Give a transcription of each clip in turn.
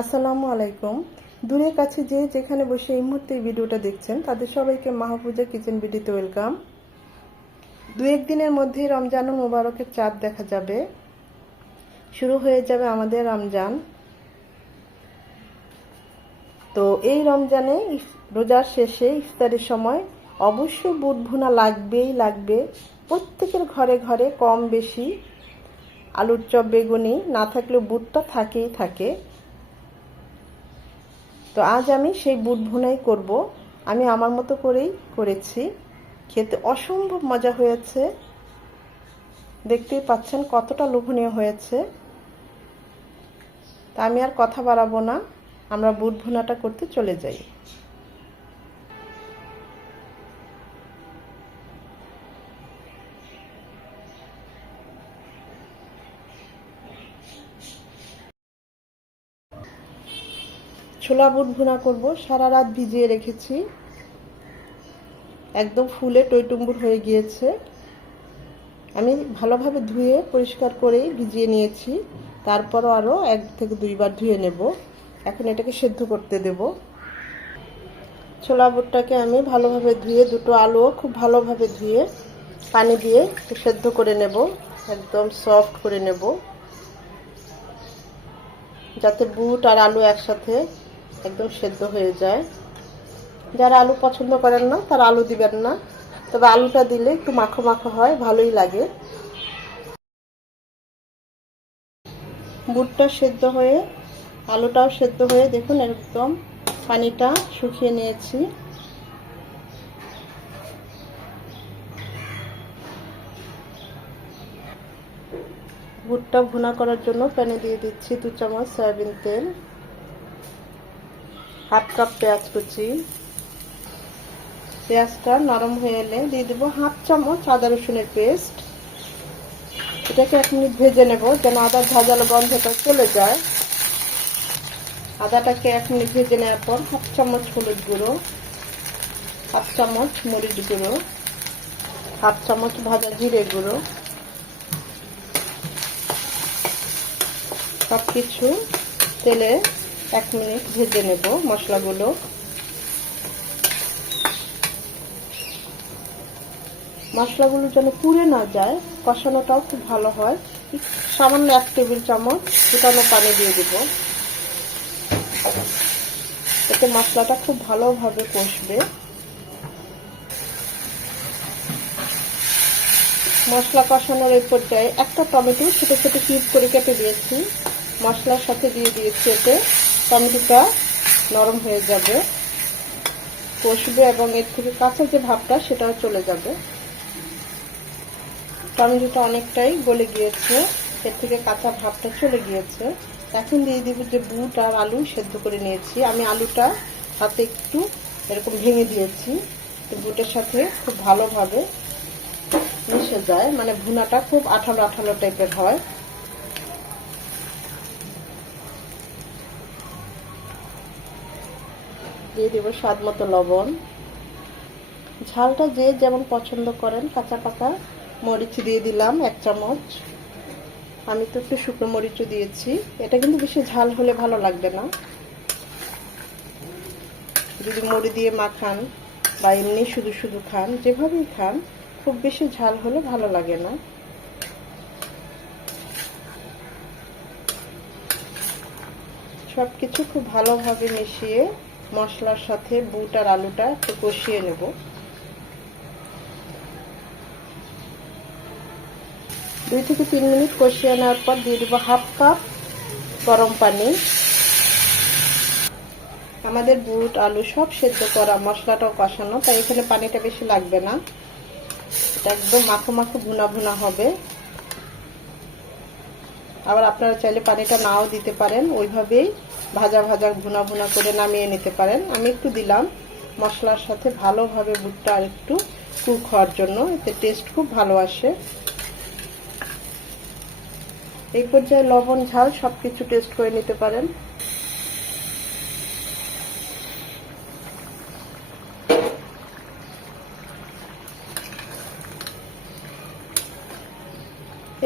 আসসালামু আলাইকুম। দূরের কাছে যে যেখানে বসে এই মুহূর্তে এই ভিডিওটা দেখছেন তাদের সবাইকে মাহফুজা কিচেন ভিডিওতে ওয়েলকাম। দু একদিনের মধ্যেই রমজানুল মোবারকের চাঁদ দেখা যাবে, শুরু হয়ে যাবে আমাদের রমজান। তো এই রমজানে রোজার শেষে ইফতারের সময় অবশ্যই বুট ভুনা লাগবে। প্রত্যেকের ঘরে ঘরে কম বেশি আলুর চপ বেগুনি না থাকলেও বুটটা থাকেই থাকে। তো আজ আমি সেই বুট ভুনাই করব। আমি আমার মতো করেই করেছি, খেতে অসম্ভব মজা হয়েছে। দেখতেই পাচ্ছেন কতটা লোভনীয় হয়েছে। তা আমি আর কথা বাড়াবো না, আমরা বুট ভুনাটা করতে চলে যাই। ছোলা বুট ভুনা করব। সারা রাত ভিজিয়ে রেখেছি, একদম ফুলে টইটুম্বুর হয়ে গিয়েছে। আমি ভালোভাবে ধুয়ে পরিষ্কার করেই ভিজিয়ে নিয়েছি, তারপরও আরও 1 থেকে 2 বার ধুয়ে নেব। এখন এটাকে সেদ্ধ করতে দেব। ছোলা বুটটাকে আমি ভালোভাবে ধুয়ে, দুটো আলুও খুব ভালোভাবে ধুয়ে পানি দিয়ে সেদ্ধ করে নেব, একদম সফট করে নেব, যাতে বুট আর আলু একসাথে একদম সেদ্ধ হয়ে যায়। যারা আলু পছন্দ করেন না তারা আলু দিবেন না, তবে আলুটা দিলে একটু মাখো মাখো হয়, ভালোই লাগে। বুটটা সেদ্ধ হয়ে আলুটাও সেদ্ধ হয়ে দেখুন একদম পানিটা শুকিয়ে নিয়েছি। বুটটা ভুনা করার জন্য প্যানে দিয়ে দিচ্ছি 2 চামচ সয়াবিন তেল, 1/2 কাপ পেঁয়াজ কুচি। পেঁয়াজটা নরম হয়ে এলে দিয়ে দেবো 1/2 চামচ আদা রসুনের পেস্ট। এটাকে 1 মিনিট ভেজে নেব যেন আদার ঝাঁঝালো গন্ধটা চলে যায়। আদাটাকে 1 মিনিট ভেজে নেওয়ার পর 1/2 চামচ হলুদ গুঁড়ো, 1/2 চামচ মরিচ গুঁড়ো, 1/2 চামচ ভাজা জিরে গুঁড়ো, সব কিছু তেলে 1 মিনিট ভেজে নেব। মশলাগুলো যেন পুড়ে না যায়, কষানোটাও খুব ভালো হয়। সামান্য 1 টেবিল চামচ ফুটানো পানি দিয়ে দেব, এতে মশলাটা খুব ভালোভাবে কষবে। মশলা কষানোর এই পর্যায়ে একটা টমেটো ছোট ছোট কিউব করে কেটে দিয়েছি, মশলার সাথে দিয়ে দিয়েছি। এতে টমেটোটা নরম হয়ে যাবে, কষবে এবং এর থেকে কাঁচা যে ভাবটা সেটাও চলে যাবে। টমেটোটা অনেকটাই গলে গিয়েছে, এর থেকে কাঁচা ভাবটা চলে গিয়েছে। এখন দিয়ে দিব যে বুট আর আলু সেদ্ধ করে নিয়েছি। আমি আলুটা হাতে একটু এরকম ভেঙে দিয়েছি, বুটের সাথে খুব ভালোভাবে মিশে যায়, মানে ভুনাটা খুব আঠালো আঠালো টাইপের হয়। দিয়ে দেব স্বাদ মতো লবণ। ঝালটা যে যেমন পছন্দ করেন, কাঁচা পাকা মরিচ দিয়ে দিলাম 1 চামচ। আমি তো একটু শুকনো মরিচও দিয়েছি। এটা কিন্তু বেশি ঝাল হলে ভালো লাগবে না। যদি মুড়ি দিয়ে মাখান বা এমনি শুধু শুধু খান, যেভাবেই খান, খুব বেশি ঝাল হলে ভালো লাগে না। সবকিছু খুব ভালোভাবে মিশিয়ে মশলার সাথে বুট আর আলুটা একটু কষিয়ে নেব। 2 থেকে 3 মিনিট কষিয়ে নেওয়ার পর দিয়ে দেবো 1/2 কাপ গরম পানি। আমাদের বুট আলু সব সেদ্ধ করা, মশলাটাও কষানো, তাই এখানে পানিটা বেশি লাগবে না। এটা একদম মাখো মাখো ভুনা ভুনা হবে। আবার আপনারা চাইলে পানিটা নাও দিতে পারেন, ওইভাবেই ভাজা ভাজা ভুনা ভুনা করে নামিয়ে নিতে পারেন। আমি একটু দিলাম মশলার সাথে ভালোভাবে বুটটা আর একটু কুক হওয়ার জন্য, এতে টেস্ট খুব ভালো আসে। এই পর্যায়ে লবণ ঝাল সবকিছু টেস্ট করে নিতে পারেন।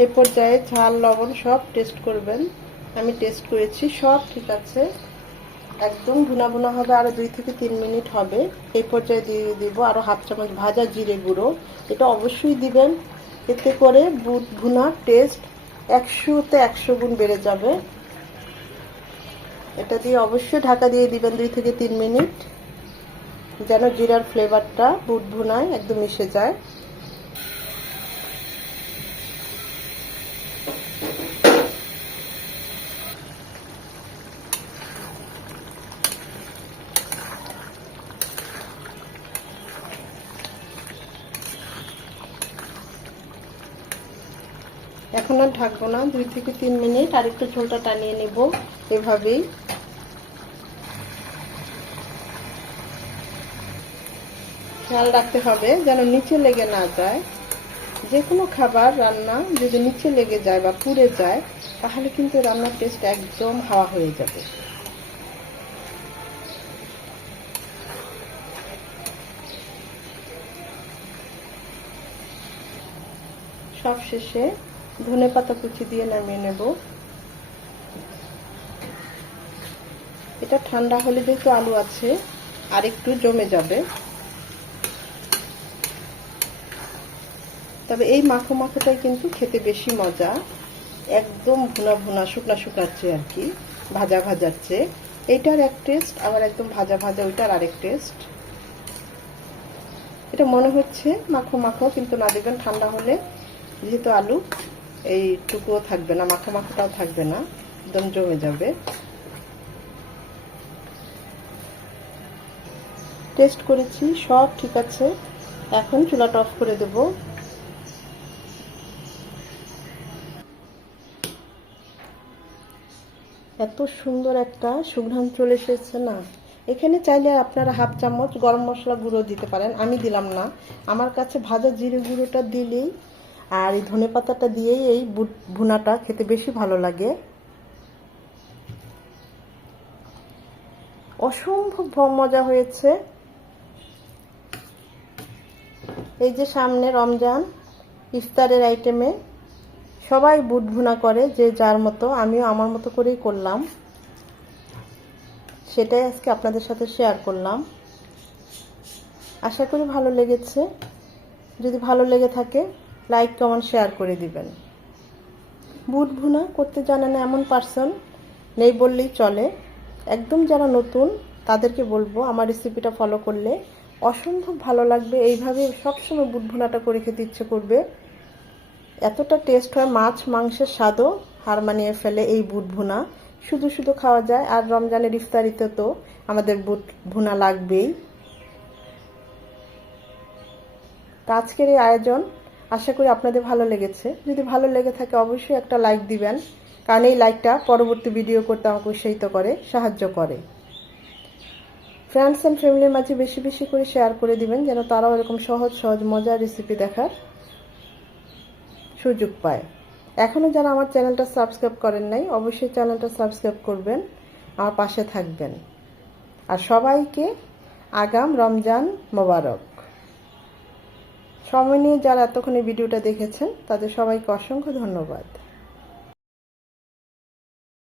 এই পর্যায়ে ঝাল লবণ সব টেস্ট করবেন। আমি টেস্ট করেছি, সব ঠিক আছে, একদম ভুনা ভুনা হবে। আরও 2 থেকে 3 মিনিট হবে। এই পর্যায়ে দিয়ে দিব আরও হাফ চামচ ভাজা জিরে গুঁড়ো। এটা অবশ্যই দিবেন, এতে করে বুট ভুনার টেস্ট 100-তে 100 গুণ বেড়ে যাবে। এটা দিয়ে অবশ্যই ঢাকা দিয়ে দিবেন 2 থেকে 3 মিনিট, যেন জিরার ফ্লেভারটা বুট ভুনায় একদম মিশে যায়। এখন আর ঢাকবো না, 2 থেকে 3 মিনিট আর একটু ঝোলটা টানিয়ে নেব এভাবেই। খেয়াল রাখতে হবে যেন নিচে লেগে না যায়। যে কোনো খাবার রান্না যদি নিচে লেগে যায় বা পুড়ে যায়, তাহলে কিন্তু রান্নার টেস্ট একদম হাওয়া হয়ে যাবে। সব শেষে ধনেপাতা কুচি দিয়ে নামিয়ে নেব। এটা ঠান্ডা হলে যেহেতু আলু আছে আর একটু জমে যাবে। তবে এই মাখো মাখোটাই কিন্তু খেতে বেশি মজা, একদম ভুনা ভুনা শুকনা শুকনার চেয়ে আর কি, ভাজা ভাজার চেয়ে। এইটার এক টেস্ট, আবার একদম ভাজা ভাজা ওইটার আরেক টেস্ট। এটা মনে হচ্ছে মাখো মাখো, কিন্তু না, দেখবেন ঠান্ডা হলে যেহেতু আলু এইটুকুও থাকবে না, মাখো মাখোটাও থাকবে না, একদম জমে যাবে। টেস্ট করেছি, সব ঠিক আছে। এখন চুলাটা অফ করে দেব। এত সুন্দর একটা সুঘ্রাণ চলে এসেছে না। এখানে চাইলে আপনারা হাফ চামচ গরম মশলা গুঁড়ো দিতে পারেন, আমি দিলাম না। আমার কাছে ভাজা জিরে গুঁড়োটা দিলেই আর এই ধনেপাতাটা দিয়েই এই বুট ভুনাটা খেতে বেশি ভালো লাগে। অসম্ভব মজা হয়েছে। এই যে সামনে রমজান, ইফতারের আইটেমে সবাই বুট ভুনা করে, যে যার মতো, আমিও আমার মতো করেই করলাম। সেটাই আজকে আপনাদের সাথে শেয়ার করলাম। আশা করি ভালো লেগেছে। যদি ভালো লেগে থাকে লাইক কমেন্ট শেয়ার করে দিবেন। বুট ভুনা করতে জানে না এমন পার্সন নেই বললেই চলে। একদম যারা নতুন তাদেরকে বলবো আমার রেসিপিটা ফলো করলে অসম্ভব ভালো লাগবে। এইভাবে সবসময় বুট ভুনাটা করে খেতে ইচ্ছে করবে, এতটা টেস্ট হয়। মাছ মাংসের স্বাদও হার মানিয়ে ফেলে এই বুট ভুনা। শুধু শুধু খাওয়া যায়, আর রমজানের ইফতারিতে তো আমাদের বুট ভুনা লাগবেই। আজকের এই আয়োজন আশা করি আপনাদের ভালো লেগেছে। যদি ভালো লেগে থাকে অবশ্যই একটা লাইক দিবেন, কারণ এই লাইকটা পরবর্তী ভিডিও করতে আমাকে উৎসাহিত করে, সাহায্য করে। ফ্রেন্ডস অ্যান্ড ফ্যামিলির মাঝে বেশি বেশি করে শেয়ার করে দিবেন, যেন তারাও এরকম সহজ সহজ মজার রেসিপি দেখার সুযোগ পায়। এখনও যারা আমার চ্যানেলটা সাবস্ক্রাইব করেন নাই, অবশ্যই চ্যানেলটা সাবস্ক্রাইব করবেন, আমার পাশে থাকবেন। আর সবাইকে আগাম রমজান মোবারক। সময় নিয়ে যারা এতক্ষণ এই ভিডিওটা দেখেছেন তাদের সবাইকে অসংখ্য ধন্যবাদ।